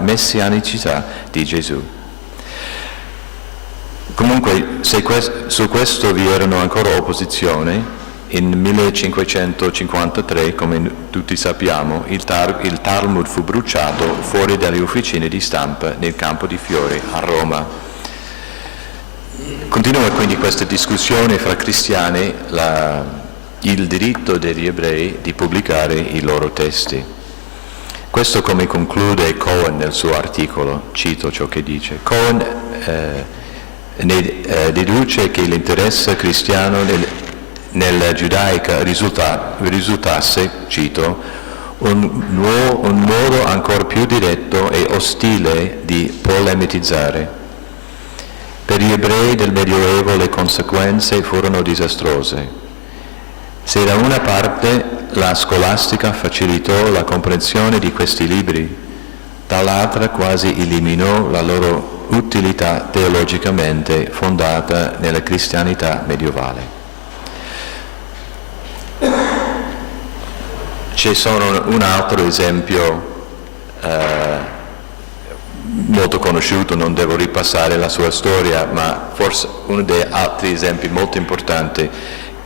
messianicità di Gesù. Comunque, su questo vi erano ancora opposizioni. In 1553, come tutti sappiamo, il Talmud fu bruciato fuori dalle officine di stampa nel Campo di Fiori a Roma. Continua quindi questa discussione fra cristiani il diritto degli ebrei di pubblicare i loro testi. Questo come conclude Cohen nel suo articolo, cito ciò che dice. Cohen deduce che l'interesse cristiano nella giudaica risultasse, cito, un modo ancora più diretto e ostile di polemicizzare. Per gli ebrei del Medioevo le conseguenze furono disastrose. Se da una parte la scolastica facilitò la comprensione di questi libri, dall'altra quasi eliminò la loro utilità teologicamente fondata nella cristianità medievale. C'è solo un altro esempio molto conosciuto, non devo ripassare la sua storia, ma forse uno degli altri esempi molto importanti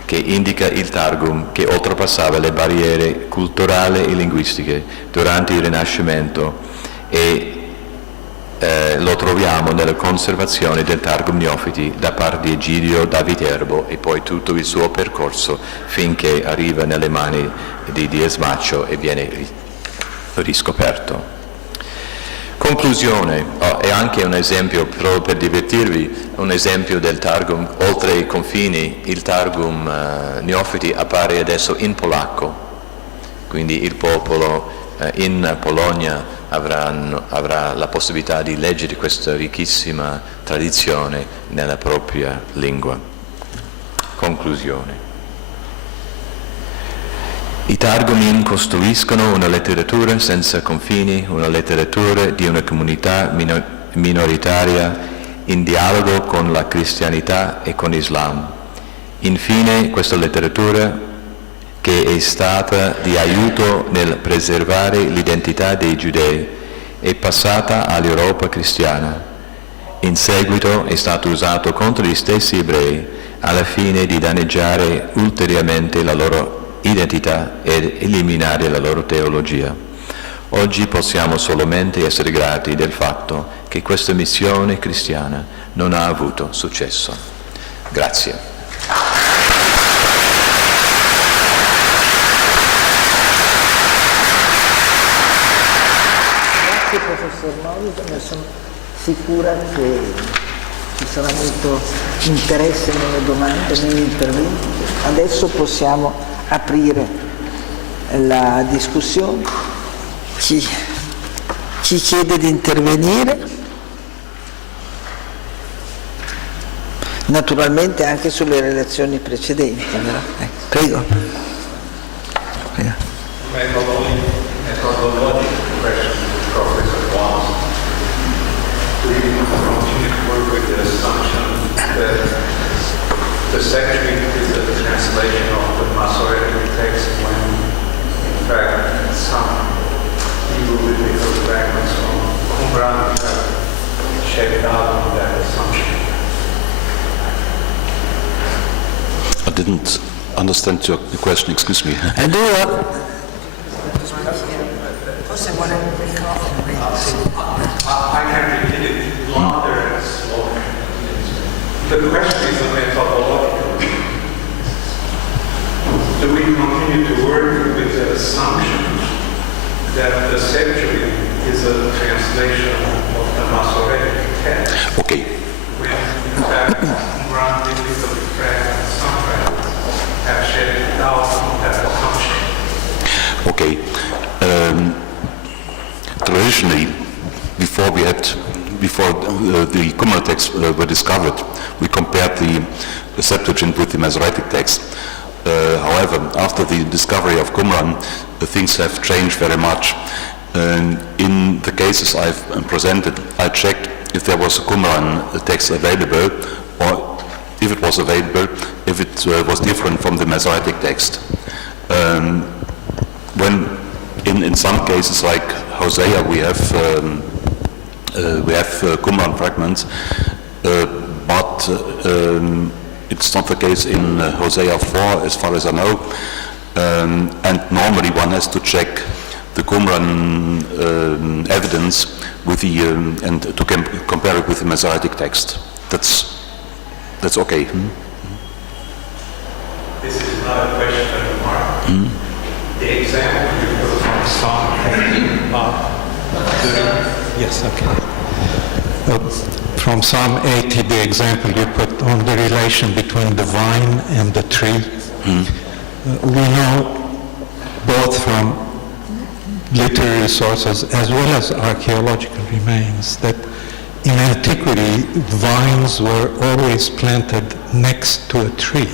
che indica il Targum che oltrepassava le barriere culturali e linguistiche durante il Rinascimento e lo troviamo nella conservazione del Targum Neofiti da parte di Egidio da Viterbo e poi tutto il suo percorso finché arriva nelle mani di Dies Macho e viene riscoperto. Conclusione, è anche un esempio, proprio per divertirvi, un esempio del Targum oltre i confini. Il Targum Neofiti appare adesso in polacco, quindi il popolo in Polonia avrà la possibilità di leggere questa ricchissima tradizione nella propria lingua. Conclusione. I Targumim costruiscono una letteratura senza confini, una letteratura di una comunità minoritaria in dialogo con la cristianità e con l'Islam. Infine, questa letteratura, che è stata di aiuto nel preservare l'identità dei giudei, è passata all'Europa cristiana. In seguito è stato usato contro gli stessi ebrei, alla fine di danneggiare ulteriormente la loro identità ed eliminare la loro teologia. Oggi possiamo solamente essere grati del fatto che questa missione cristiana non ha avuto successo. Grazie. Grazie professor Morris, ne sono sicura che ci sarà molto interesse nelle domande, negli interventi. Adesso possiamo aprire la discussione. Chi chiede di intervenire? Naturalmente anche sulle relazioni precedenti, vero? Prego. Methodological question Professor wants. Do you continue to work with the assumption that the section is a translation of the Masoretic text when, in fact, some Hebrew biblical fragments from Qumran have checked out on that assumption? I didn't understand your question, excuse me. And do what? I can repeat it louder and slower. The question is a methodological. Do we continue to work with the assumption that the Septuagint is a translation of the Masoretic text? Okay. When, in fact, Qumran biblical fragments, some fragments, have shed doubt on that assumption? Okay. Traditionally, before the Qumran texts were discovered, we compared the Septuagint with the Masoretic text. However, after the discovery of Qumran, things have changed very much. In the cases I've presented, I checked if there was a Qumran text available, or if it was available, if it was different from the Masoretic text. When in some cases like Hosea we have we have Qumran fragments, but it's not the case in Hosea 4, as far as I know. And normally one has to check the Qumran evidence with the and to compare it with the Masoretic text. That's okay. This is not a question, Mark. The example you put from Psalm 18, Yes, okay. From Psalm 80, the example you put on the relation between the vine and the tree. We know both from literary sources as well as archaeological remains that in antiquity vines were always planted next to a tree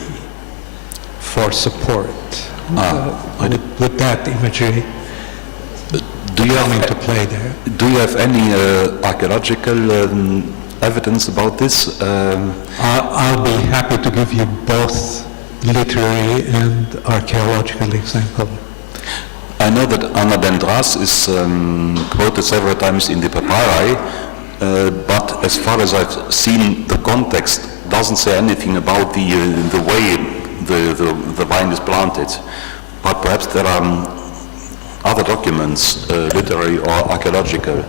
for support. With that imagery come into play there. Do you have any archaeological evidence about this? I'll be happy to give you both literary and archaeological example. I know that Anadendras is quoted several times in the papyri, but as far as I've seen, the context doesn't say anything about the way the vine is planted. But perhaps there are other documents, literary or archaeological.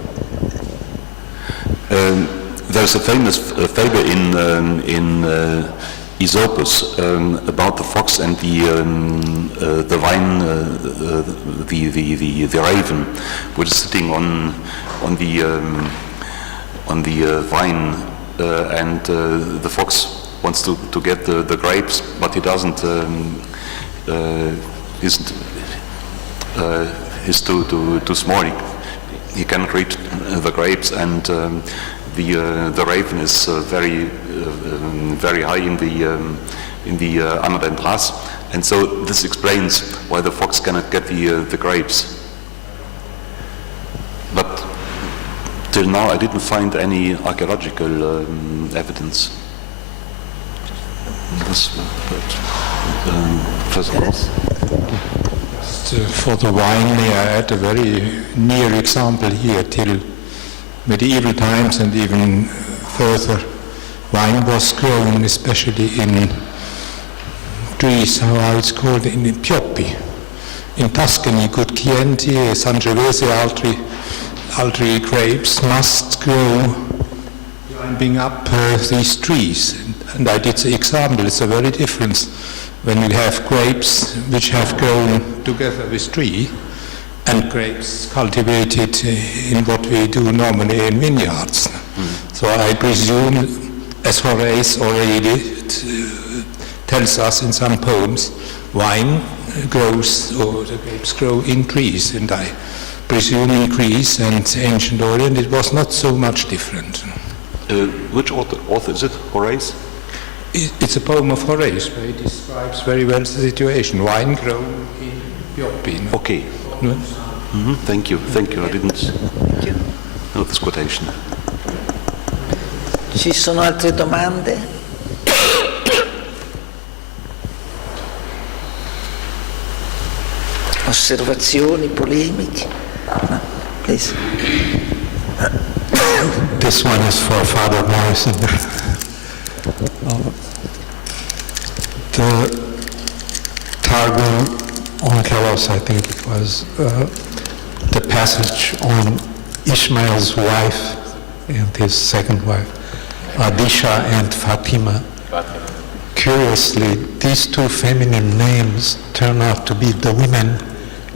There's a famous fable in Aesopus about the fox and the vine, the raven, which is sitting on the vine, and the fox wants to get the grapes, but he doesn't. He's too small. He cannot reach the grapes, and the raven is very high in the Anadendras, and so this explains why the fox cannot get the grapes. But till now, I didn't find any archaeological evidence. For the wine, may I add a very near example here. Till medieval times and even further, wine was grown especially in trees, how it's called, in Pioppi. In Tuscany, good Chianti, Sangiovese, Altri grapes must grow climbing up these trees. And I did the example, it's a very difference when we have grapes which have grown together with tree and grapes cultivated in what we do normally in vineyards. So I presume, as Horace already tells us in some poems, wine grows, or the grapes grow in trees, and I presume in Greece and ancient Orient it was not so much different. Which author is it? Horace? It's a poem of Horace where he describes very well the situation. Wine grown in Pioppi. No? Okay. No? Thank you. I didn't know this quotation. Ci sono altre domande? Osservazioni, polemiche? No, please. This one is for Father Morrison. The Targum Onkelos, I think it was, the passage on Ishmael's wife and his second wife, Adisha and Fatima. Curiously, these two feminine names turn out to be the women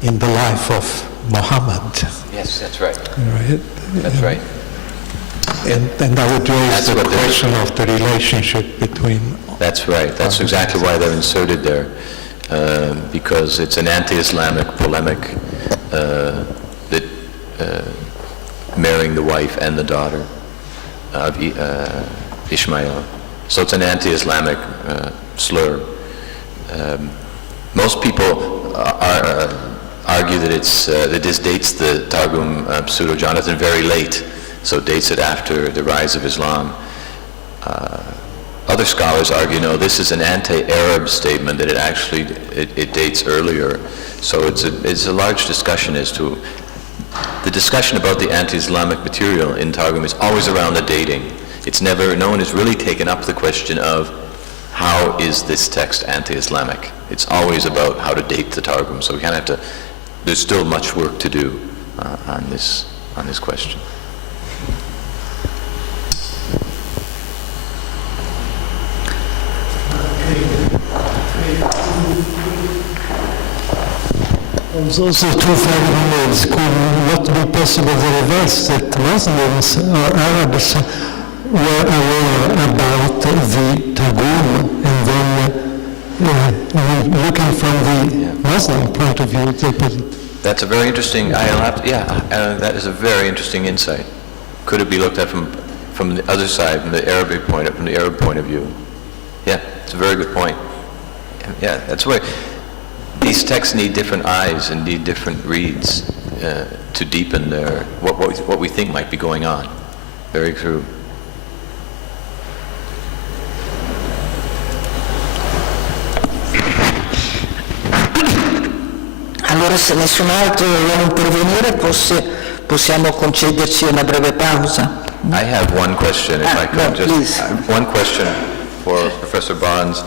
in the life of Muhammad. Yes, that's right. Right? That's right. And I would raise the question of the relationship between... That's right. That's exactly why they're inserted there, because it's an anti-Islamic polemic that marrying the wife and the daughter of Ishmael. So it's an anti-Islamic slur. Most people argue that that this dates the Targum Pseudo-Jonathan very late, so dates it after the rise of Islam. Other scholars argue, no, this is an anti-Arab statement, that it dates earlier. So it's a large discussion as to the discussion about the anti-Islamic material in Targum is always around the dating. It's never, no one has really taken up the question of how is this text anti-Islamic. It's always about how to date the Targum. So we kind of have to, there's still much work to do on this question. There's also two further could not be possible the reverse, that Muslims or Arabs were aware about the Targum, and then looking from the Muslim point of view, they put. That's a very interesting, that is a very interesting insight. Could it be looked at from the other side, from the Arabic point, from the Arab point of view? Yeah, it's a very good point. Yeah, that's why these texts need different eyes and need different reads to deepen their what we think might be going on. Very true. Allora, se nessun altro vuole intervenire, possiamo concederci una breve pausa. I have one question, if I could. Please. One question for Professor Barnes.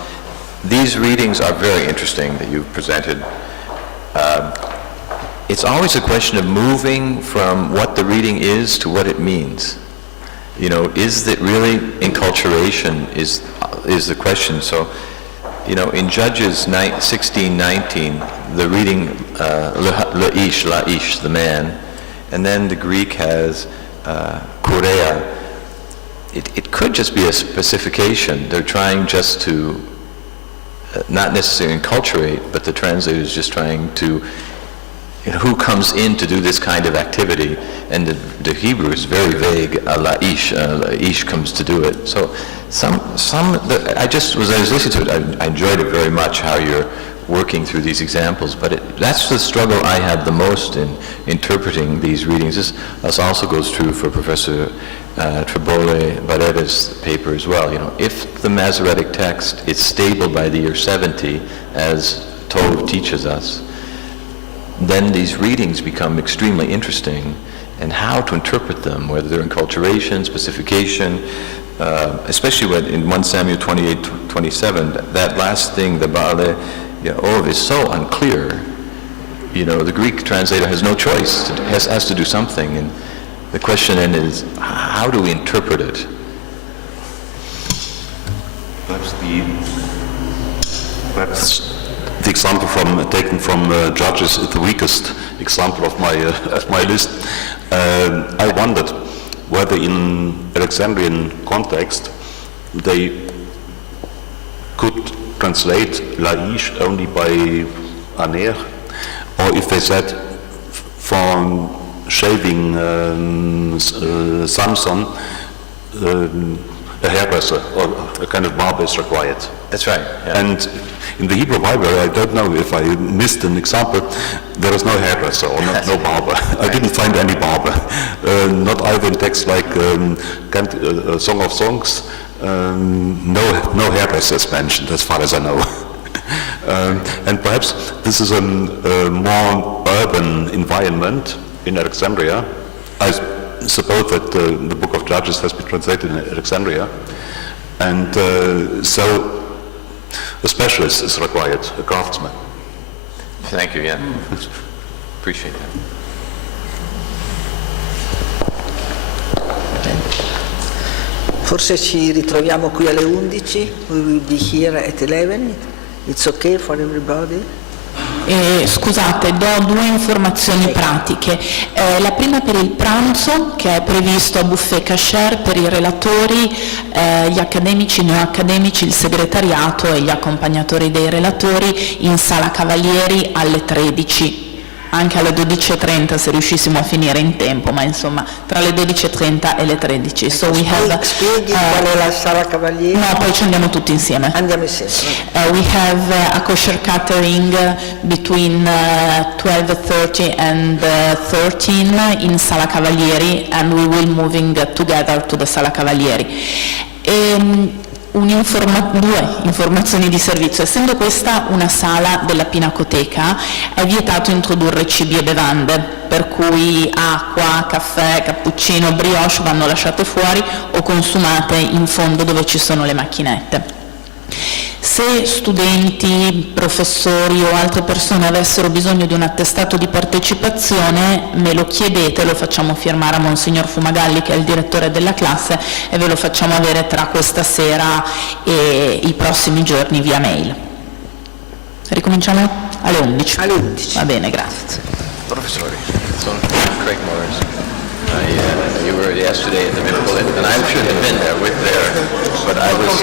These readings are very interesting that you've presented. It's always a question of moving from what the reading is to what it means. You know, is it really enculturation is the question. So, you know, in Judges 16:19, the reading la'ish, the man, and then the Greek has korea. It could just be a specification. They're trying just to not necessarily enculturate, but the translator is just trying to, you know, who comes in to do this kind of activity, and the Hebrew is very vague. La'ish comes to do it. So I was listening to it, I enjoyed it very much how you're working through these examples, but that's the struggle I have the most in interpreting these readings. This also goes true for Professor Trebole Barrere's paper as well. You know, if the Masoretic text is stable by the year 70, as Tov teaches us, then these readings become extremely interesting, and how to interpret them, whether they're enculturation, specification, especially when in 1 Samuel 28:27, that last thing, the Baale, is so unclear. You know, the Greek translator has no choice, has to do something, and the question then is, how do we interpret it? Perhaps the example taken from Judges is the weakest example of my list. I wondered whether in Alexandrian context they could translate la'ish only by aner, or if they said from shaving Samson, a hairdresser or a kind of barber is required. That's right. Yeah. And in the Hebrew Bible, I don't know if I missed an example, there is no hairdresser or no barber. I didn't find any barber. Not either in texts like Song of Songs, no hairdresser is mentioned as far as I know. And perhaps this is a more urban environment in Alexandria. I suppose that the book of Judges has been translated in Alexandria, and so a specialist is required, a craftsman. Thank you, yeah. Appreciate that. Forse ci ritroviamo qui alle 11. We will be here at 11. It's okay for everybody? Scusate, do due informazioni pratiche. La prima per il pranzo, che è previsto a buffet kasher per i relatori, gli accademici, i neoaccademici, il segretariato e gli accompagnatori dei relatori in Sala Cavalieri alle 13. Anche alle 12:30 se riuscissimo a finire in tempo, ma insomma tra le 12:30 e le 13. So we have, spieghi qual è la Sala Cavalieri? No, poi ci andiamo tutti insieme. Andiamo insieme. We have a kosher catering between 12:30 and 13 in Sala Cavalieri, and we will moving together to the Sala Cavalieri. Due informazioni di servizio. Essendo questa una sala della Pinacoteca, è vietato introdurre cibi e bevande, per cui acqua, caffè, cappuccino, brioche vanno lasciate fuori o consumate in fondo dove ci sono le macchinette. Se studenti, professori o altre persone avessero bisogno di un attestato di partecipazione, me lo chiedete, lo facciamo firmare a Monsignor Fumagalli, che è il direttore della classe, e ve lo facciamo avere tra questa sera e i prossimi giorni via mail. Ricominciamo alle 11. Alle 11. Va bene, grazie. Professori, sono Craig Morris. You were yesterday at the Biblioteca, and I should have been there but I was